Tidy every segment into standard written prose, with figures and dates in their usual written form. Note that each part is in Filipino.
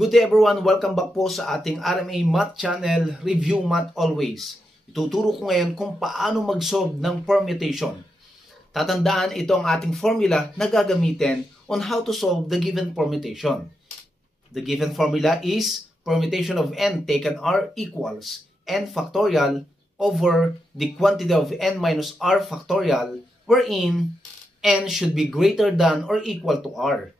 Good day everyone, welcome back po sa ating RMA Math Channel, Review Math Always. Ituturo ko ngayon kung paano mag-solve ng permutation. Tatandaan, ito ang ating formula na gagamitin on how to solve the given permutation. The given formula is permutation of n taken r equals n factorial over the quantity of n minus r factorial, wherein n should be greater than or equal to r.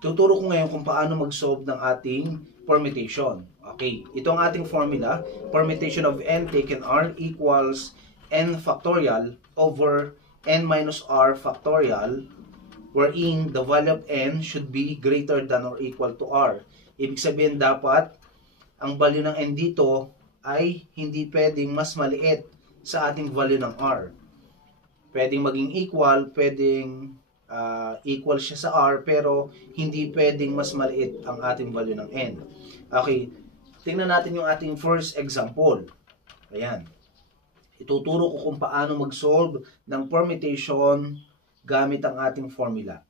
Tuturo ko ngayon kung paano mag-solve ng ating permutation. Okay, ito ang ating formula. Permutation of n taken r equals n factorial over n minus r factorial, wherein the value of n should be greater than or equal to r. Ibig sabihin dapat, ang value ng n dito ay hindi pwedeng mas maliit sa ating value ng r. Pwedeng maging equal, pwedeng equal siya sa r, pero hindi pwedeng mas maliit ang ating value ng n. Okay, tingnan natin yung ating first example. Ayan. Ituturo ko kung paano mag-solve ng permutation gamit ang ating formula.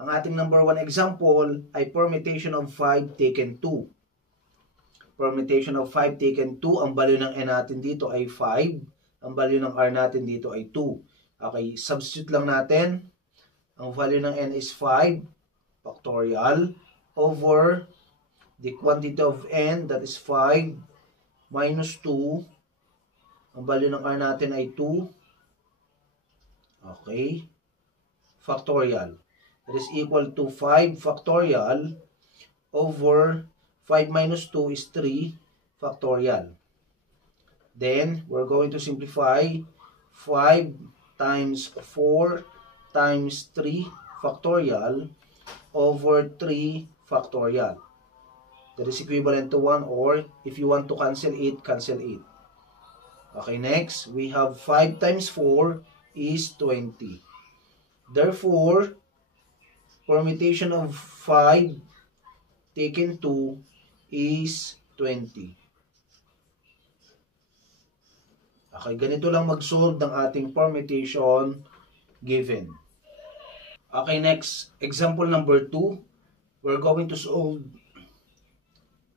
Ang ating number 1 example ay permutation of 5 taken 2. Permutation of 5 taken 2, ang value ng n natin dito ay 5. Ang value ng r natin dito ay 2. Okay, substitute lang natin. Ang value ng n is 5 factorial over the quantity of n, that is 5 minus 2. Ang value ng r natin ay 2. Okay. Factorial. That is equal to 5 factorial over 5 minus 2 is 3 factorial. Then, we're going to simplify 5 times 4 times 3 factorial over 3 factorial. That is equivalent to 1, or if you want to cancel it, cancel it. Okay, next, we have 5 times 4 is 20. Therefore, permutation of 5 taken 2 is 20. Okay, ganito lang mag-solve ng ating permutation given. Okay, next, example number 2, we're going to solve.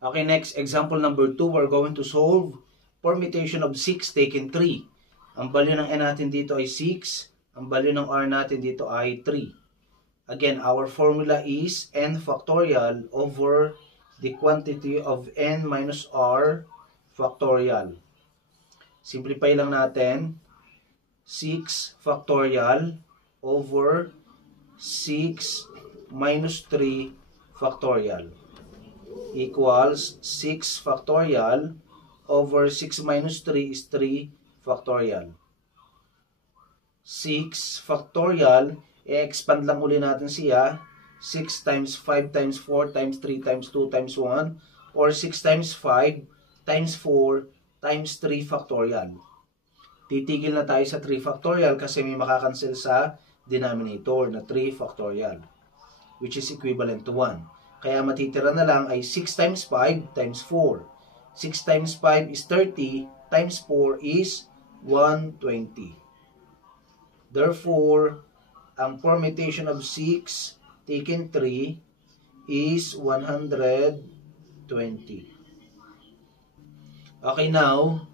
Okay, next, example number 2, we're going to solve permutation of 6 taken 3. Ang value ng n natin dito ay 6. Ang value ng r natin dito ay 3. Again, our formula is n factorial over the quantity of n minus r factorial. Simplify lang natin. 6 factorial over 6 minus 3 factorial equals 6 factorial over 6 minus 3 is 3 factorial. 6 factorial, i-expand lang uli natin siya. 6 times 5 times 4 times 3 times 2 times 1, or 6 times 5 times 4 times 3 factorial. Titigil na tayo sa 3 factorial kasi may makakancel sa denominator na 3 factorial, which is equivalent to 1. Kaya matitira na lang ay 6 times 5 times 4. 6 times 5 is 30, times 4 is 120. Therefore, ang permutation of 6 taken 3 is 120. Okay, now,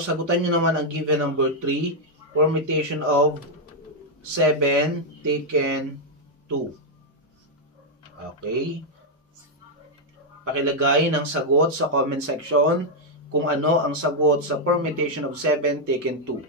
sagutan nyo naman ang given number 3, permutation of 7 taken 2. Okay. Pakilagay ng sagot sa comment section kung ano ang sagot sa permutation of 7 taken 2.